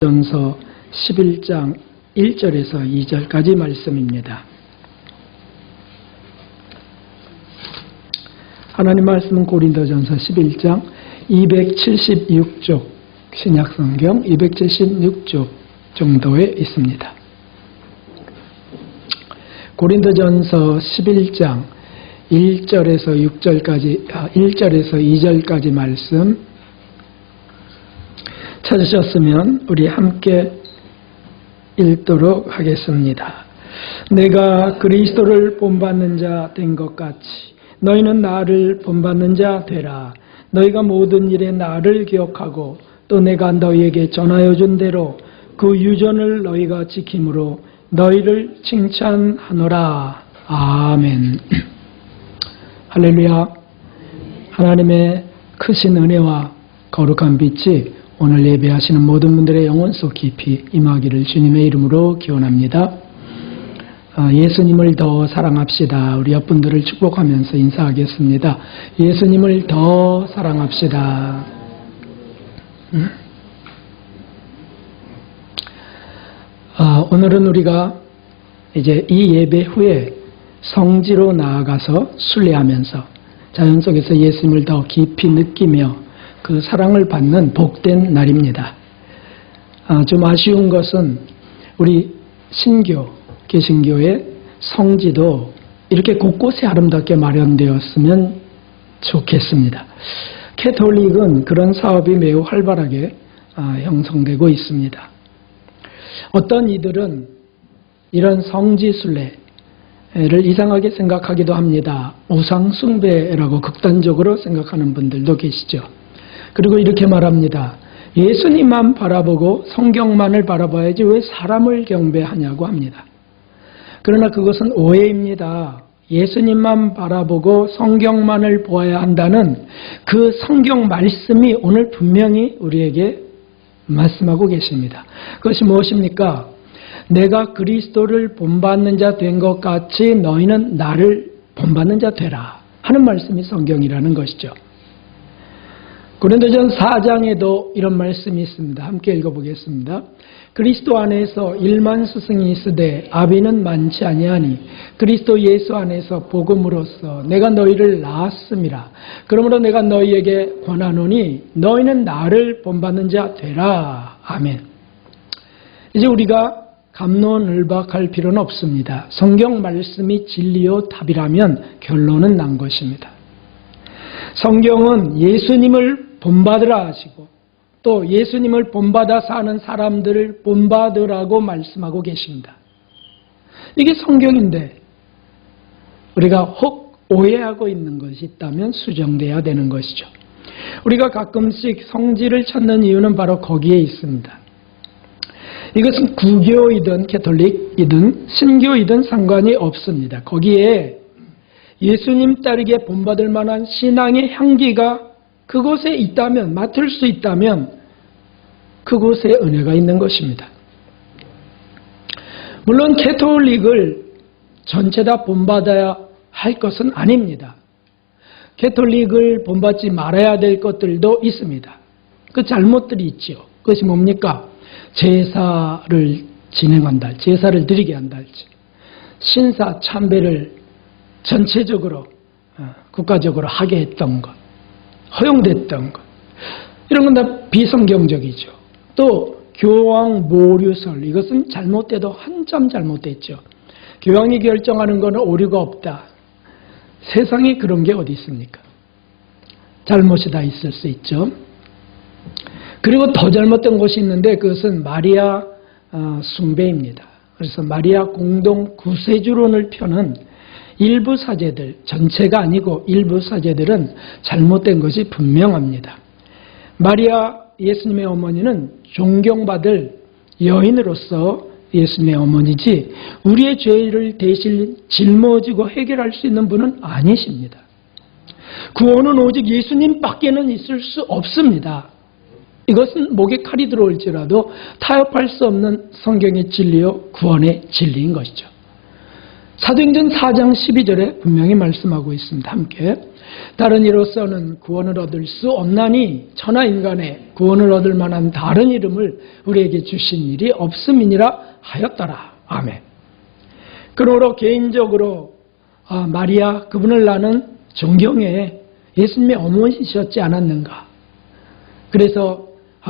고린도전서 11장 1절에서 2절까지 말씀입니다. 하나님 말씀은 고린도전서 11장 276쪽, 신약성경 276쪽 정도에 있습니다. 고린도전서 11장 1절에서 2절까지 말씀 찾으셨으면 우리 함께 읽도록 하겠습니다. 내가 그리스도를 본받는 자 된 것 같이 너희는 나를 본받는 자 되라. 너희가 모든 일에 나를 기억하고 또 내가 너희에게 전하여 준 대로 그 유전을 너희가 지킴으로 너희를 칭찬하노라. 아멘. 할렐루야. 하나님의 크신 은혜와 거룩한 빛이 오늘 예배하시는 모든 분들의 영혼 속 깊이 임하기를 주님의 이름으로 기원합니다. 예수님을 더 사랑합시다. 우리 옆분들을 축복하면서 인사하겠습니다. 예수님을 더 사랑합시다. 오늘은 우리가 이제 이 예배 후에 성지로 나아가서 순례하면서 자연 속에서 예수님을 더 깊이 느끼며 그 사랑을 받는 복된 날입니다. 좀 아쉬운 것은 우리 신교, 개신교의 성지도 이렇게 곳곳에 아름답게 마련되었으면 좋겠습니다. 캐톨릭은 그런 사업이 매우 활발하게 형성되고 있습니다. 어떤 이들은 이런 성지 순례를 이상하게 생각하기도 합니다. 우상 숭배라고 극단적으로 생각하는 분들도 계시죠. 그리고 이렇게 말합니다. 예수님만 바라보고 성경만을 바라봐야지 왜 사람을 경배하냐고 합니다. 그러나 그것은 오해입니다. 예수님만 바라보고 성경만을 보아야 한다는 그 성경 말씀이 오늘 분명히 우리에게 말씀하고 계십니다. 그것이 무엇입니까? 내가 그리스도를 본받는 자 된 것 같이 너희는 나를 본받는 자 되라 하는 말씀이 성경이라는 것이죠. 고린도전 4장에도 이런 말씀이 있습니다. 함께 읽어보겠습니다. 그리스도 안에서 1만 스승이 있으되 아비는 많지 아니하니 그리스도 예수 안에서 복음으로써 내가 너희를 낳았음이라. 그러므로 내가 너희에게 권하노니 너희는 나를 본받는 자 되라. 아멘. 이제 우리가 갑론을박할 필요는 없습니다. 성경 말씀이 진리요 답이라면 결론은 난 것입니다. 성경은 예수님을 본받으라 하시고 또 예수님을 본받아 사는 사람들을 본받으라고 말씀하고 계십니다. 이게 성경인데 우리가 혹 오해하고 있는 것이 있다면 수정돼야 되는 것이죠. 우리가 가끔씩 성지를 찾는 이유는 바로 거기에 있습니다. 이것은 구교이든 캐톨릭이든 신교이든 상관이 없습니다. 거기에 예수님 따르게 본받을 만한 신앙의 향기가 그곳에 있다면, 맡을 수 있다면 그곳에 은혜가 있는 것입니다. 물론 캐톨릭을 전체 다 본받아야 할 것은 아닙니다. 캐톨릭을 본받지 말아야 될 것들도 있습니다. 그 잘못들이 있죠. 그것이 뭡니까? 제사를 진행한다, 제사를 드리게 한다 할지, 신사 참배를 전체적으로 국가적으로 하게 했던 것, 허용됐던 것, 이런 건 다 비성경적이죠. 또 교황 모류설, 이것은 잘못돼도 한참 잘못됐죠. 교황이 결정하는 것은 오류가 없다. 세상에 그런 게 어디 있습니까? 잘못이 다 있을 수 있죠. 그리고 더 잘못된 것이 있는데 그것은 마리아 숭배입니다. 그래서 마리아 공동 구세주론을 펴는 일부 사제들, 전체가 아니고 일부 사제들은 잘못된 것이 분명합니다. 마리아 예수님의 어머니는 존경받을 여인으로서 예수님의 어머니지 우리의 죄를 대신 짊어지고 해결할 수 있는 분은 아니십니다. 구원은 오직 예수님밖에는 있을 수 없습니다. 이것은 목에 칼이 들어올지라도 타협할 수 없는 성경의 진리요 구원의 진리인 것이죠. 사도행전 4장 12절에 분명히 말씀하고 있습니다. 함께. 다른 이로서는 구원을 얻을 수 없나니 천하 인간의 구원을 얻을 만한 다른 이름을 우리에게 주신 일이 없음이니라 하였더라. 아멘. 그러므로 개인적으로 마리아 그분을 나는 존경해 예수님의 어머니셨지 않았는가. 그래서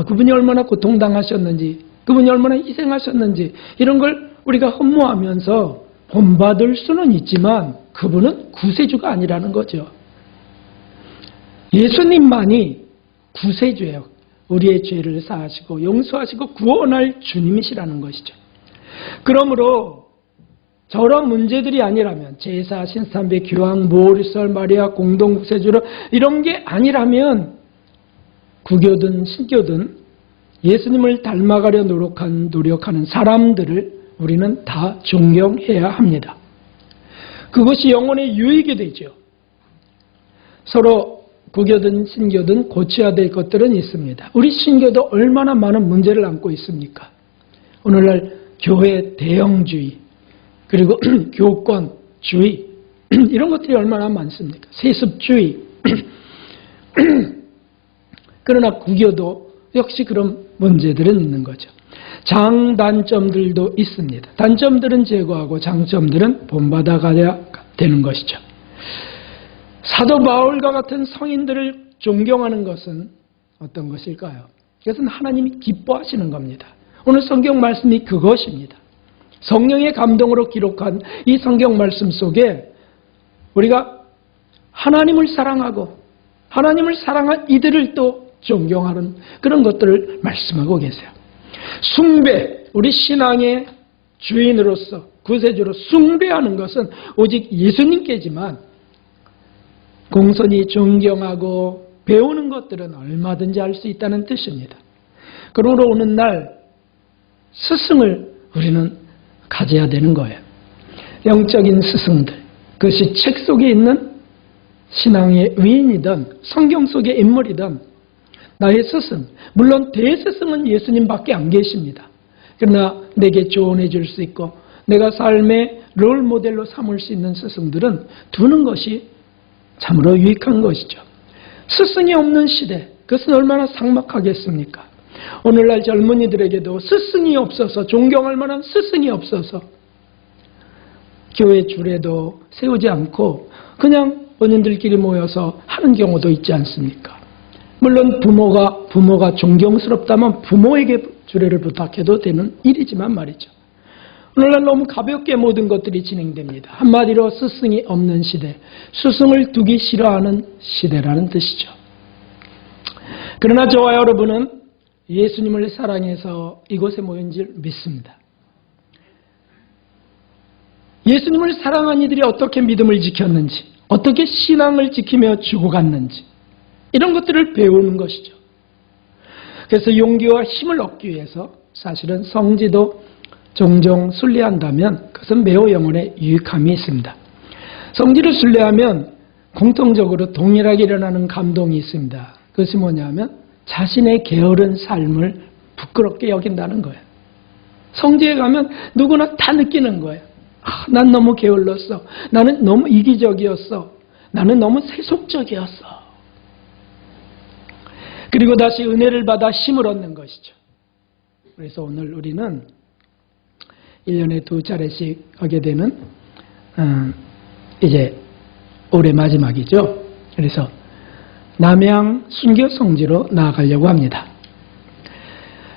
그분이 얼마나 고통당하셨는지, 그분이 얼마나 희생하셨는지 이런 걸 우리가 흠모하면서 본받을 수는 있지만 그분은 구세주가 아니라는 거죠. 예수님만이 구세주예요. 우리의 죄를 사하시고 용서하시고 구원할 주님이시라는 것이죠. 그러므로 저런 문제들이 아니라면 제사, 신산배, 규황, 모리설, 마리아, 공동구세주로 이런 게 아니라면 구교든 신교든 예수님을 닮아가려 노력하는 사람들을 우리는 다 존경해야 합니다. 그것이 영혼의 유익이 되죠. 서로 구교든 신교든 고쳐야 될 것들은 있습니다. 우리 신교도 얼마나 많은 문제를 안고 있습니까? 오늘날 교회 대형주의, 그리고 교권주의 이런 것들이 얼마나 많습니까? 세습주의. 그러나 구교도 역시 그런 문제들은 있는 거죠. 장단점들도 있습니다. 단점들은 제거하고 장점들은 본받아가야 되는 것이죠. 사도 바울과 같은 성인들을 존경하는 것은 어떤 것일까요? 그것은 하나님이 기뻐하시는 겁니다. 오늘 성경 말씀이 그것입니다. 성령의 감동으로 기록한 이 성경 말씀 속에 우리가 하나님을 사랑하고 하나님을 사랑한 이들을 또 존경하는 그런 것들을 말씀하고 계세요. 숭배, 우리 신앙의 주인으로서 구세주로 숭배하는 것은 오직 예수님께지만 공손히 존경하고 배우는 것들은 얼마든지 할 수 있다는 뜻입니다. 그러므로 오늘날 스승을 우리는 가져야 되는 거예요. 영적인 스승들, 그것이 책 속에 있는 신앙의 위인이든 성경 속의 인물이든 나의 스승, 물론 대스승은 예수님밖에 안 계십니다. 그러나 내게 조언해 줄 수 있고 내가 삶의 롤 모델로 삼을 수 있는 스승들은 두는 것이 참으로 유익한 것이죠. 스승이 없는 시대, 그것은 얼마나 삭막하겠습니까? 오늘날 젊은이들에게도 스승이 없어서, 존경할 만한 스승이 없어서 교회 줄에도 세우지 않고 그냥 본인들끼리 모여서 하는 경우도 있지 않습니까? 물론 부모가 존경스럽다면 부모에게 주례를 부탁해도 되는 일이지만 말이죠. 오늘날 너무 가볍게 모든 것들이 진행됩니다. 한마디로 스승이 없는 시대, 스승을 두기 싫어하는 시대라는 뜻이죠. 그러나 저와 여러분은 예수님을 사랑해서 이곳에 모인 줄 믿습니다. 예수님을 사랑한 이들이 어떻게 믿음을 지켰는지, 어떻게 신앙을 지키며 죽어갔는지 이런 것들을 배우는 것이죠. 그래서 용기와 힘을 얻기 위해서 사실은 성지도 종종 순례한다면 그것은 매우 영혼에 유익함이 있습니다. 성지를 순례하면 공통적으로 동일하게 일어나는 감동이 있습니다. 그것이 뭐냐면 자신의 게으른 삶을 부끄럽게 여긴다는 거예요. 성지에 가면 누구나 다 느끼는 거예요. 난 너무 게을렀어. 나는 너무 이기적이었어. 나는 너무 세속적이었어. 그리고 다시 은혜를 받아 힘을 얻는 것이죠. 그래서 오늘 우리는 1년에 2차례씩 하게 되는 이제 올해 마지막이죠. 그래서 남양 순교 성지로 나아가려고 합니다.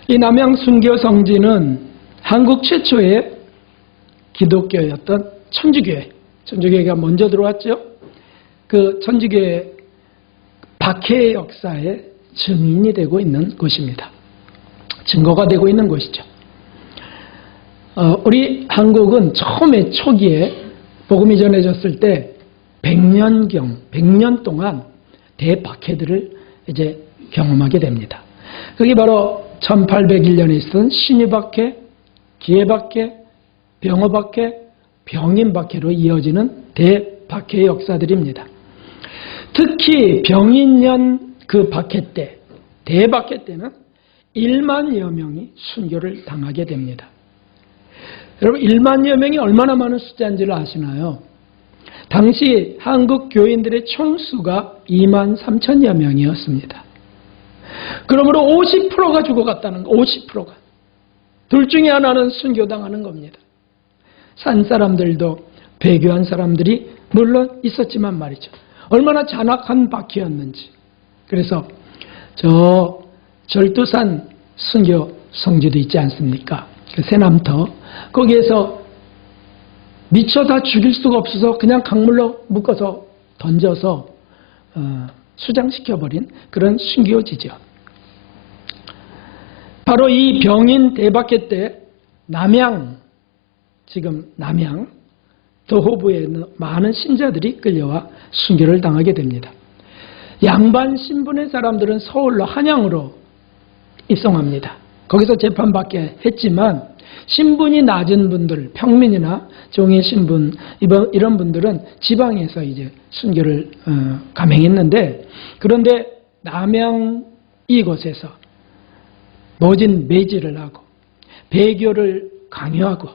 이 남양 순교 성지는 한국 최초의 기독교였던 천주교회가 먼저 들어왔죠. 그 천주교회 박해의 역사에 증인이 되고 있는 곳입니다. 증거가 되고 있는 곳이죠. 우리 한국은 처음에 초기에 복음이 전해졌을 때 100년 동안 대박해들을 이제 경험하게 됩니다. 그게 바로 1801년에 있었던 신유박해, 기해박해, 병어박해, 병인박해로 이어지는 대박해의 역사들입니다. 특히 병인년 그 박해 때, 대박해 때는 1만여 명이 순교를 당하게 됩니다. 여러분 1만여 명이 얼마나 많은 숫자인지를 아시나요? 당시 한국 교인들의 총수가 2만 3천여 명이었습니다. 그러므로 50%가 죽어갔다는 거, 50%가. 둘 중에 하나는 순교당하는 겁니다. 산 사람들도 배교한 사람들이 물론 있었지만 말이죠. 얼마나 잔악한 바퀴였는지. 그래서 저 절두산 순교 성지도 있지 않습니까? 그 새남터. 거기에서 미쳐 다 죽일 수가 없어서 그냥 강물로 묶어서 던져서 수장시켜버린 그런 순교지죠. 바로 이 병인 대박해 때 지금 남양 더호부에 있는 많은 신자들이 끌려와 순교를 당하게 됩니다. 양반 신분의 사람들은 서울로 한양으로 입성합니다. 거기서 재판받게 했지만 신분이 낮은 분들, 평민이나 종의 신분 이런 분들은 지방에서 이제 순교를 감행했는데, 그런데 남양 이곳에서 모진 매질을 하고 배교를 강요하고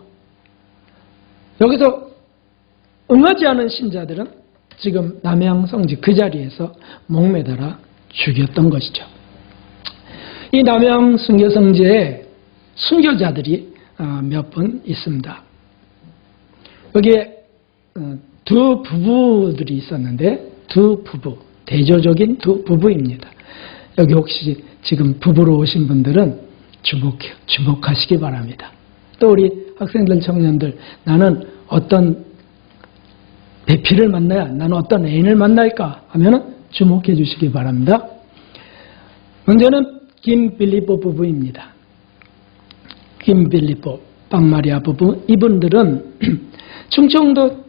여기서 응하지 않은 신자들은 지금 남양 성지 그 자리에서 목매달아 죽였던 것이죠. 이 남양 순교 성지에 순교자들이 몇 분 있습니다. 여기에 두 부부들이 있었는데 두 부부, 대조적인 두 부부입니다. 여기 혹시 지금 부부로 오신 분들은 주목하시기 바랍니다. 또 우리 학생들, 청년들, 나는 어떤 배필을 만나야, 나는 어떤 애인을 만날까 하면은 주목해 주시기 바랍니다. 먼저는 김빌리포 부부입니다. 김빌리포, 빵마리아 부부, 이분들은 충청도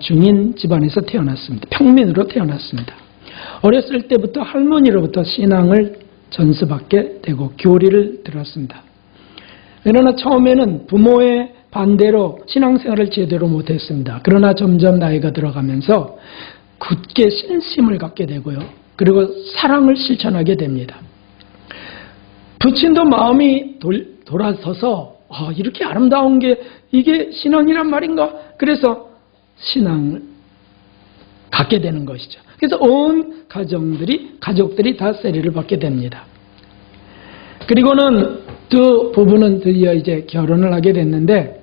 중인 집안에서 태어났습니다. 평민으로 태어났습니다. 어렸을 때부터 할머니로부터 신앙을 전수받게 되고 교리를 들었습니다. 그러나 처음에는 부모의 반대로 신앙생활을 제대로 못했습니다. 그러나 점점 나이가 들어가면서 굳게 신심을 갖게 되고요. 그리고 사랑을 실천하게 됩니다. 부친도 마음이 돌아서서 이렇게 아름다운 게 이게 신앙이란 말인가? 그래서 신앙을 갖게 되는 것이죠. 그래서 온 가족들이 다 세례를 받게 됩니다. 그리고는 두 부부는 드디어 이제 결혼을 하게 됐는데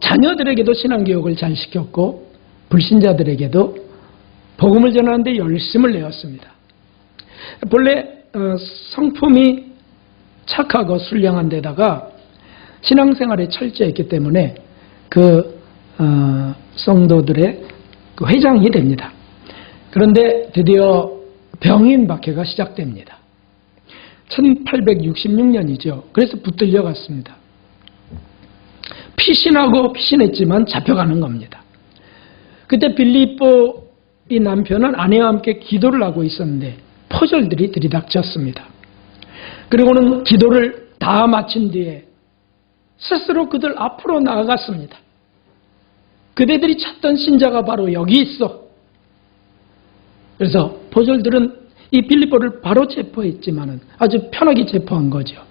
자녀들에게도 신앙교육을 잘 시켰고 불신자들에게도 복음을 전하는데 열심을 내었습니다. 본래 성품이 착하고 순량한 데다가 신앙생활에 철저했기 때문에 그 성도들의 그 회장이 됩니다. 그런데 드디어 병인 박해가 시작됩니다. 1866년이죠. 그래서 붙들려 갔습니다. 피신했지만 잡혀가는 겁니다. 그때 빌리포 이 남편은 아내와 함께 기도를 하고 있었는데 포졸들이 들이닥쳤습니다. 그리고는 기도를 다 마친 뒤에 스스로 그들 앞으로 나아갔습니다. 그대들이 찾던 신자가 바로 여기 있어. 그래서 포졸들은 이 빌리포를 바로 체포했지만은 아주 편하게 체포한 거죠.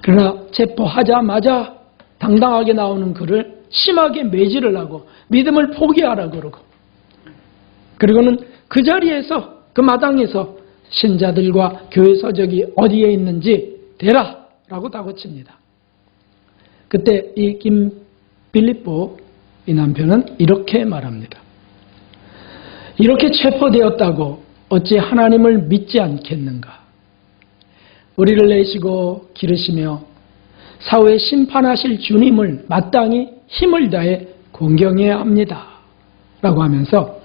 그러나 체포하자마자 당당하게 나오는 그를 심하게 매질을 하고 믿음을 포기하라 그러고, 그리고는 그 자리에서 그 마당에서 신자들과 교회 서적이 어디에 있는지 대라 라고 다그칩니다. 그때 이 빌리포 이 남편은 이렇게 말합니다. 이렇게 체포되었다고 어찌 하나님을 믿지 않겠는가? 우리를 내시고 기르시며 사후에 심판하실 주님을 마땅히 힘을 다해 공경해야 합니다. 라고 하면서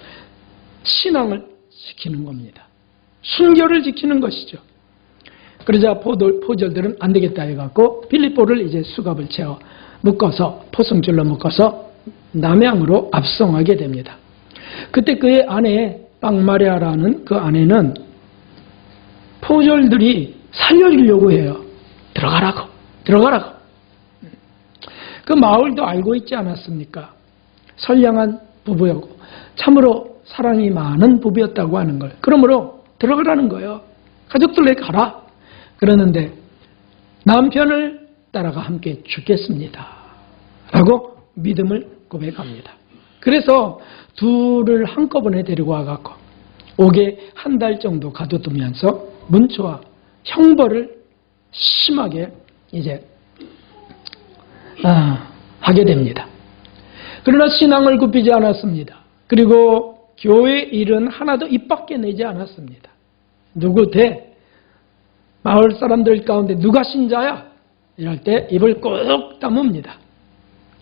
신앙을 지키는 겁니다. 순교를 지키는 것이죠. 그러자 포졸들은 안 되겠다 해갖고 빌리포를 이제 수갑을 채워 묶어서 포승줄로 묶어서 남양으로 압송하게 됩니다. 그때 그의 아내 빵마리아라는 그 아내는 포졸들이 살려주려고 해요. 들어가라고. 그 마을도 알고 있지 않았습니까? 선량한 부부였고 참으로 사랑이 많은 부부였다고 하는 걸. 그러므로 들어가라는 거예요. 가족들에게 가라. 그러는데 남편을 따라가 함께 죽겠습니다. 라고 믿음을 고백합니다. 그래서 둘을 한꺼번에 데리고 와갖고 옥에 한 달 정도 가둬두면서 문초와 형벌을 심하게 이제 하게 됩니다. 그러나 신앙을 굽히지 않았습니다. 그리고 교회 일은 하나도 입 밖에 내지 않았습니다. 누구 마을 사람들 가운데 누가 신자야? 이럴 때 입을 꾹 다뭅니다.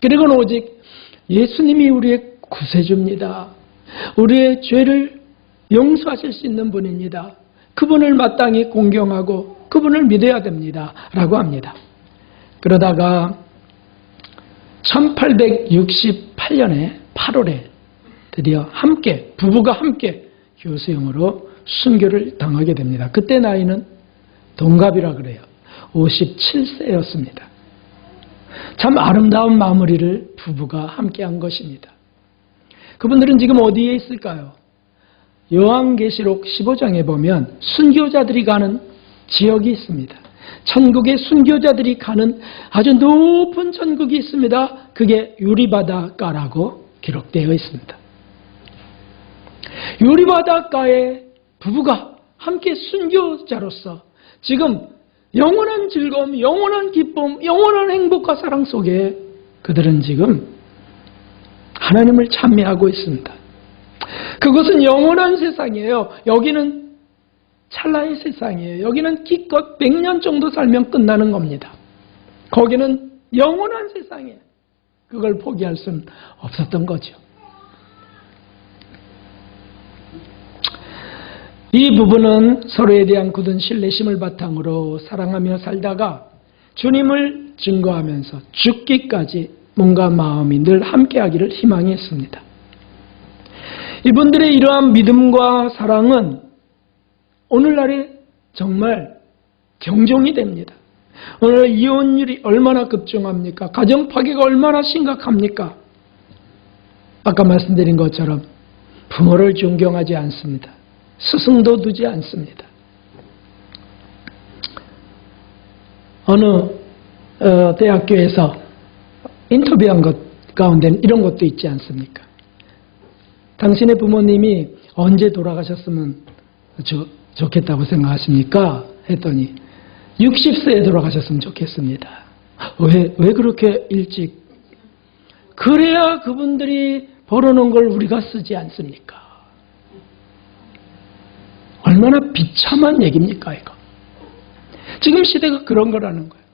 그리고는 오직 예수님이 우리의 구세주입니다. 우리의 죄를 용서하실 수 있는 분입니다. 그분을 마땅히 공경하고 그분을 믿어야 됩니다. 라고 합니다. 그러다가 1868년에 8월에 드디어 부부가 함께 교수형으로 순교를 당하게 됩니다. 그때 나이는 동갑이라 그래요. 57세였습니다. 참 아름다운 마무리를 부부가 함께 한 것입니다. 그분들은 지금 어디에 있을까요? 요한계시록 15장에 보면 순교자들이 가는 지역이 있습니다. 천국에 순교자들이 가는 아주 높은 천국이 있습니다. 그게 유리바닷가라고 기록되어 있습니다. 유리바닷가에 부부가 함께 순교자로서 지금 영원한 즐거움, 영원한 기쁨, 영원한 행복과 사랑 속에 그들은 지금 하나님을 찬미하고 있습니다. 그것은 영원한 세상이에요. 여기는 찰나의 세상이에요. 여기는 기껏 100년 정도 살면 끝나는 겁니다. 거기는 영원한 세상이에요. 그걸 포기할 수는 없었던 거죠. 이 부부는 서로에 대한 굳은 신뢰심을 바탕으로 사랑하며 살다가 주님을 증거하면서 죽기까지 몸과 마음이 늘 함께하기를 희망했습니다. 이분들의 이러한 믿음과 사랑은 오늘날에 정말 경종이 됩니다. 오늘 이혼율이 얼마나 급증합니까? 가정 파괴가 얼마나 심각합니까? 아까 말씀드린 것처럼 부모를 존경하지 않습니다. 스승도 두지 않습니다. 어느 대학교에서 인터뷰한 것 가운데 이런 것도 있지 않습니까? 당신의 부모님이 언제 돌아가셨으면 좋겠다고 생각하십니까? 했더니 60세에 돌아가셨으면 좋겠습니다. 왜 그렇게 일찍? 그래야 그분들이 벌어놓은 걸 우리가 쓰지 않습니까? 얼마나 비참한 얘기입니까, 이거? 지금 시대가 그런 거라는 거예요.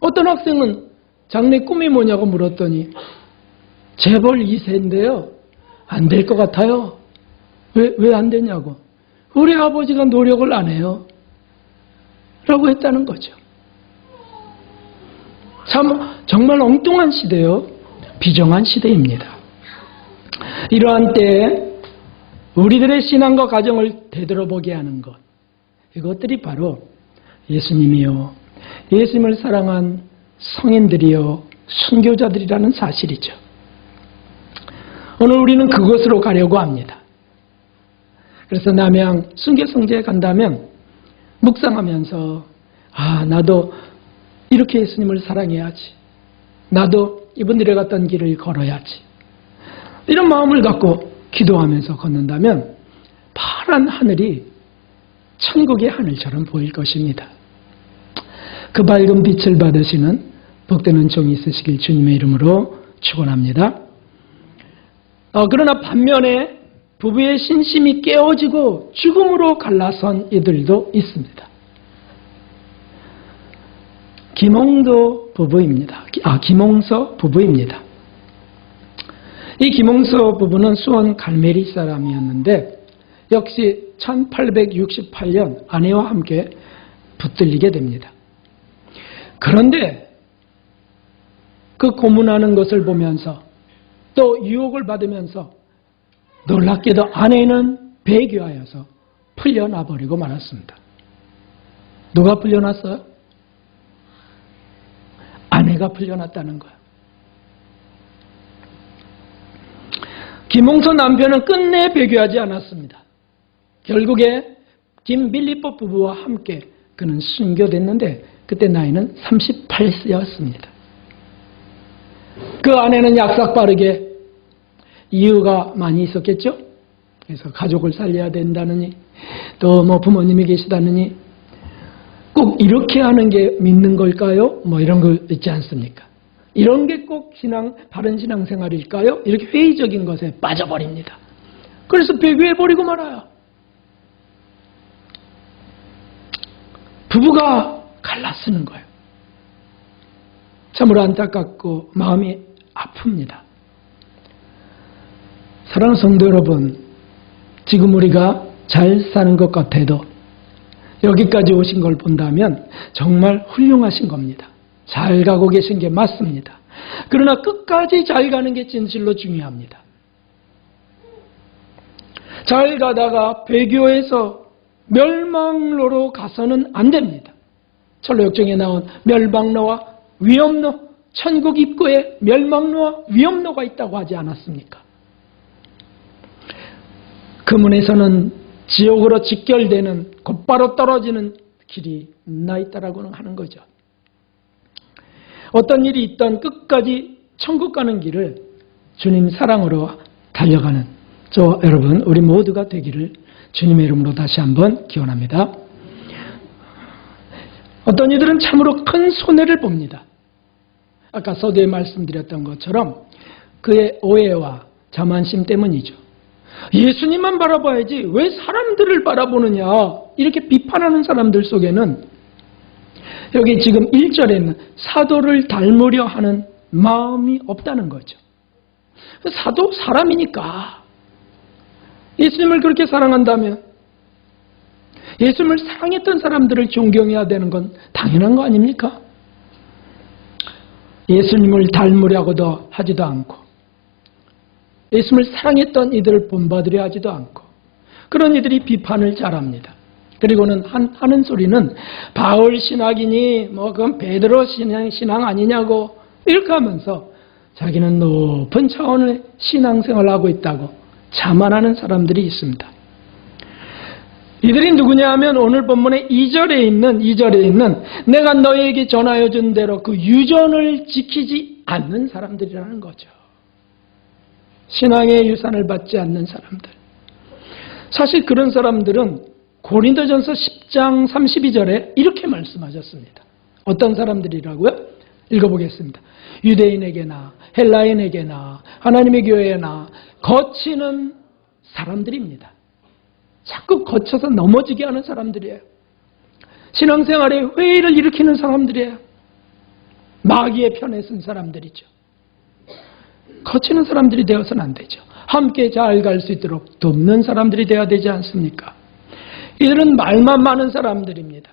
어떤 학생은 장래 꿈이 뭐냐고 물었더니 재벌 2세인데요. 안 될 것 같아요. 왜 안 되냐고. 우리 아버지가 노력을 안 해요. 라고 했다는 거죠. 참 정말 엉뚱한 시대요. 비정한 시대입니다. 이러한 때에 우리들의 신앙과 가정을 되돌아보게 하는 것. 이것들이 바로 예수님이요. 예수님을 사랑한 성인들이요. 순교자들이라는 사실이죠. 오늘 우리는 그것으로 가려고 합니다. 그래서 남양 순교성제에 간다면 묵상하면서 나도 이렇게 예수님을 사랑해야지. 나도 이분들이 갔던 길을 걸어야지. 이런 마음을 갖고 기도하면서 걷는다면 파란 하늘이 천국의 하늘처럼 보일 것입니다. 그 밝은 빛을 받으시는 복되는 종이 있으시길 주님의 이름으로 축원합니다. 그러나 반면에 부부의 신심이 깨어지고 죽음으로 갈라선 이들도 있습니다. 김홍서 부부입니다. 이 김홍서 부부는 수원 갈매리 사람이었는데 역시 1868년 아내와 함께 붙들리게 됩니다. 그런데 그 고문하는 것을 보면서 또 유혹을 받으면서 놀랍게도 아내는 배교하여서 풀려나 버리고 말았습니다. 누가 풀려났어요? 아내가 풀려났다는 거예요. 김홍서 남편은 끝내 배교하지 않았습니다. 결국에 김빌리뽀 부부와 함께 그는 순교됐는데 그때 나이는 38세였습니다. 그 아내는 약삭빠르게 이유가 많이 있었겠죠? 그래서 가족을 살려야 된다느니 또 뭐 부모님이 계시다느니 꼭 이렇게 하는 게 믿는 걸까요? 뭐 이런 거 있지 않습니까? 이런 게 꼭 바른 신앙생활일까요? 이렇게 회의적인 것에 빠져버립니다. 그래서 배교해버리고 말아요. 부부가 갈라쓰는 거예요. 참으로 안타깝고 마음이 아픕니다. 사랑하는 성도 여러분, 지금 우리가 잘 사는 것 같아도 여기까지 오신 걸 본다면 정말 훌륭하신 겁니다. 잘 가고 계신 게 맞습니다. 그러나 끝까지 잘 가는 게 진실로 중요합니다. 잘 가다가 배교에서 멸망로로 가서는 안 됩니다. 철로역정에 나온 멸망로와 위험로, 천국 입구에 멸망로와 위험로가 있다고 하지 않았습니까? 그 문에서는 지옥으로 직결되는 곧바로 떨어지는 길이 나 있다라고는 하는 거죠. 어떤 일이 있던 끝까지 천국 가는 길을 주님 사랑으로 달려가는 저 여러분 우리 모두가 되기를 주님의 이름으로 다시 한번 기원합니다. 어떤 이들은 참으로 큰 손해를 봅니다. 아까 서두에 말씀드렸던 것처럼 그의 오해와 자만심 때문이죠. 예수님만 바라봐야지 왜 사람들을 바라보느냐 이렇게 비판하는 사람들 속에는 여기 지금 1절에는 사도를 닮으려 하는 마음이 없다는 거죠. 사도 사람이니까 예수님을 그렇게 사랑한다면 예수님을 사랑했던 사람들을 존경해야 되는 건 당연한 거 아닙니까? 예수님을 닮으려고도 하지도 않고 예수님을 사랑했던 이들을 본받으려 하지도 않고 그런 이들이 비판을 잘합니다. 그리고는 하는 소리는 바울 신학이니 뭐 그건 베드로 신앙 아니냐고 이렇게 하면서 자기는 높은 차원의 신앙생활을 하고 있다고 자만하는 사람들이 있습니다. 이들이 누구냐 하면 오늘 본문의 2절에 있는 내가 너에게 전하여 준 대로 그 유전을 지키지 않는 사람들이라는 거죠. 신앙의 유산을 받지 않는 사람들. 사실 그런 사람들은 고린도전서 10장 32절에 이렇게 말씀하셨습니다. 어떤 사람들이라고요? 읽어보겠습니다. 유대인에게나 헬라인에게나 하나님의 교회나 거치는 사람들입니다. 자꾸 거쳐서 넘어지게 하는 사람들이에요. 신앙생활에 회의를 일으키는 사람들이에요. 마귀의 편에 쓴 사람들이죠. 거치는 사람들이 되어서는 안 되죠. 함께 잘 갈 수 있도록 돕는 사람들이 되어야 되지 않습니까? 이들은 말만 많은 사람들입니다.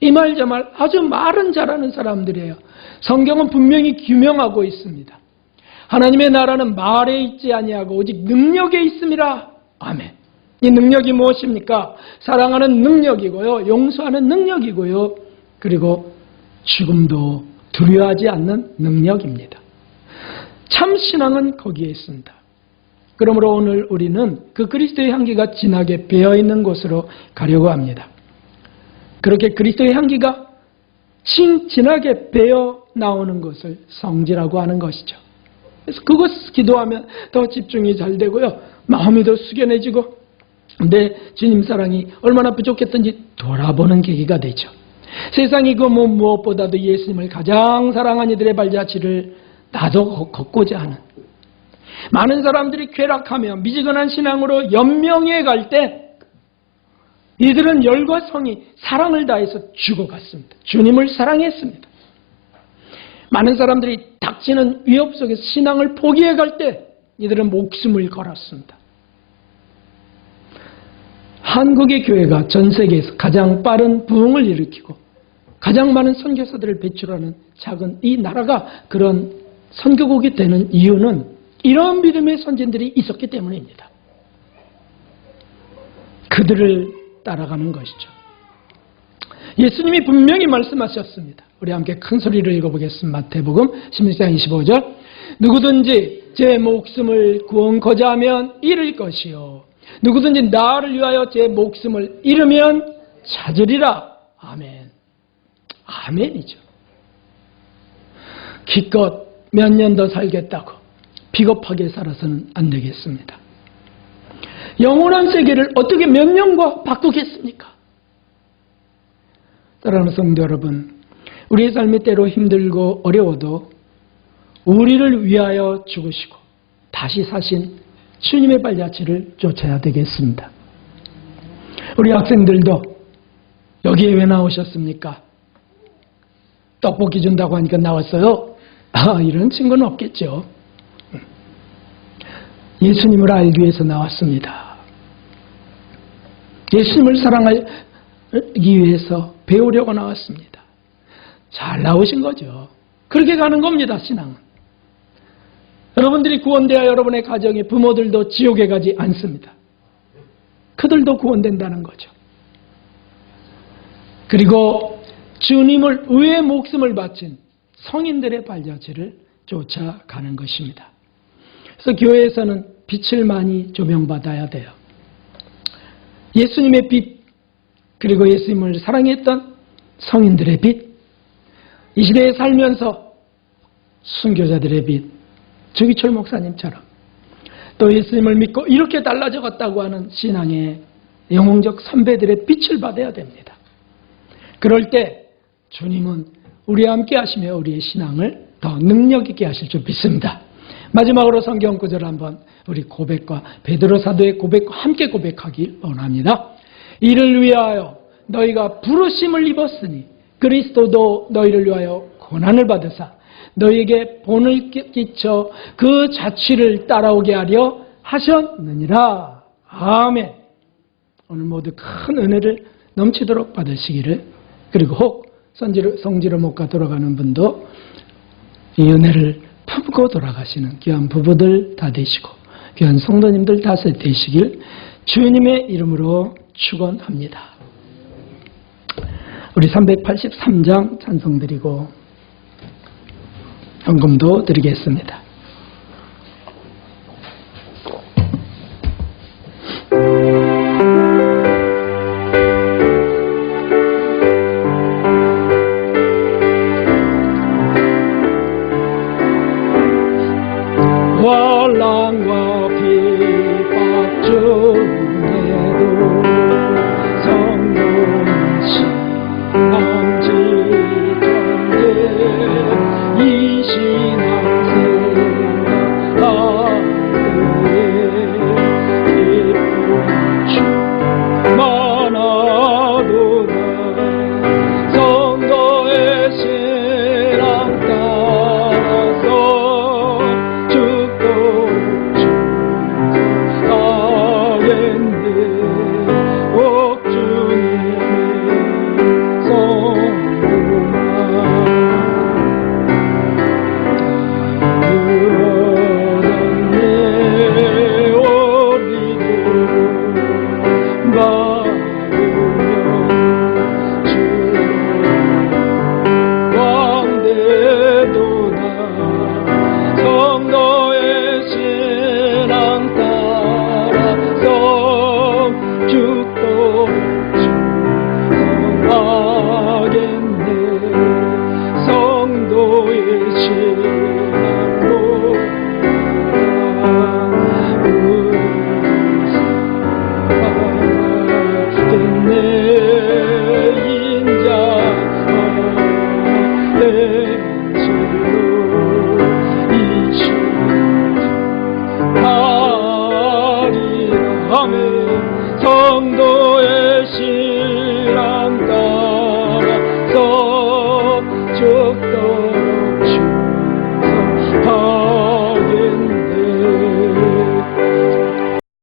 이 말 저 말 아주 말은 잘하는 사람들이에요. 성경은 분명히 규명하고 있습니다. 하나님의 나라는 말에 있지 아니하고 오직 능력에 있음이라. 아멘. 이 능력이 무엇입니까? 사랑하는 능력이고요. 용서하는 능력이고요. 그리고 죽음도 두려워하지 않는 능력입니다. 참 신앙은 거기에 있습니다. 그러므로 오늘 우리는 그 그리스도의 향기가 진하게 배어있는 곳으로 가려고 합니다. 그렇게 그리스도의 향기가 진하게 배어 나오는 것을 성지라고 하는 것이죠. 그래서 그것 기도하면 더 집중이 잘 되고요. 마음이 더 숙연해지고 내 주님 사랑이 얼마나 부족했던지 돌아보는 계기가 되죠. 세상이 그 무엇보다도 예수님을 가장 사랑한 이들의 발자취를 나도 걷고자 하는 많은 사람들이 쾌락하며 미지근한 신앙으로 연명해 갈 때 이들은 열과 성이 사랑을 다해서 죽어갔습니다. 주님을 사랑했습니다. 많은 사람들이 닥치는 위협 속에서 신앙을 포기해 갈 때 이들은 목숨을 걸었습니다. 한국의 교회가 전 세계에서 가장 빠른 부흥을 일으키고 가장 많은 선교사들을 배출하는 작은 이 나라가 그런 선교국이 되는 이유는 이런 믿음의 선진들이 있었기 때문입니다. 그들을 따라가는 것이죠. 예수님이 분명히 말씀하셨습니다. 우리 함께 큰 소리로 읽어보겠습니다. 마태복음 16장 25절 누구든지 제 목숨을 구원코자 하면 잃을 것이요 누구든지 나를 위하여 제 목숨을 잃으면 찾으리라. 아멘. 아멘이죠. 기껏 몇 년 더 살겠다고 비겁하게 살아서는 안 되겠습니다. 영원한 세계를 어떻게 몇 년과 바꾸겠습니까? 사랑하는 성도 여러분, 우리의 삶이 때로 힘들고 어려워도 우리를 위하여 죽으시고 다시 사신 주님의 발자취를 쫓아야 되겠습니다. 우리 학생들도 여기에 왜 나오셨습니까? 떡볶이 준다고 하니까 나왔어요? 이런 친구는 없겠죠. 예수님을 알기 위해서 나왔습니다. 예수님을 사랑하기 위해서 배우려고 나왔습니다. 잘 나오신 거죠. 그렇게 가는 겁니다, 신앙은. 여러분들이 구원되어 여러분의 가정에 부모들도 지옥에 가지 않습니다. 그들도 구원된다는 거죠. 그리고 주님을 의의 목숨을 바친 성인들의 발자취를 쫓아가는 것입니다. 그래서 교회에서는 빛을 많이 조명받아야 돼요. 예수님의 빛, 그리고 예수님을 사랑했던 성인들의 빛, 이 시대에 살면서 순교자들의 빛, 주기철 목사님처럼 또 예수님을 믿고 이렇게 달라졌다고 하는 신앙의 영웅적 선배들의 빛을 받아야 됩니다. 그럴 때 주님은 우리와 함께 하시며 우리의 신앙을 더 능력 있게 하실 줄 믿습니다. 마지막으로 성경 구절 한번 우리 고백과 베드로 사도의 고백과 함께 고백하길 원합니다. 이를 위하여 너희가 부르심을 입었으니 그리스도도 너희를 위하여 고난을 받으사 너희에게 본을 끼쳐 그 자취를 따라오게 하려 하셨느니라. 아멘. 오늘 모두 큰 은혜를 넘치도록 받으시기를, 그리고 혹 성지로 못 가 돌아가는 분도 이 은혜를 품고 돌아가시는 귀한 부부들 다 되시고 귀한 성도님들 다 되시길 주님의 이름으로 축원합니다. 우리 383장 찬송 드리고 헌금도 드리겠습니다.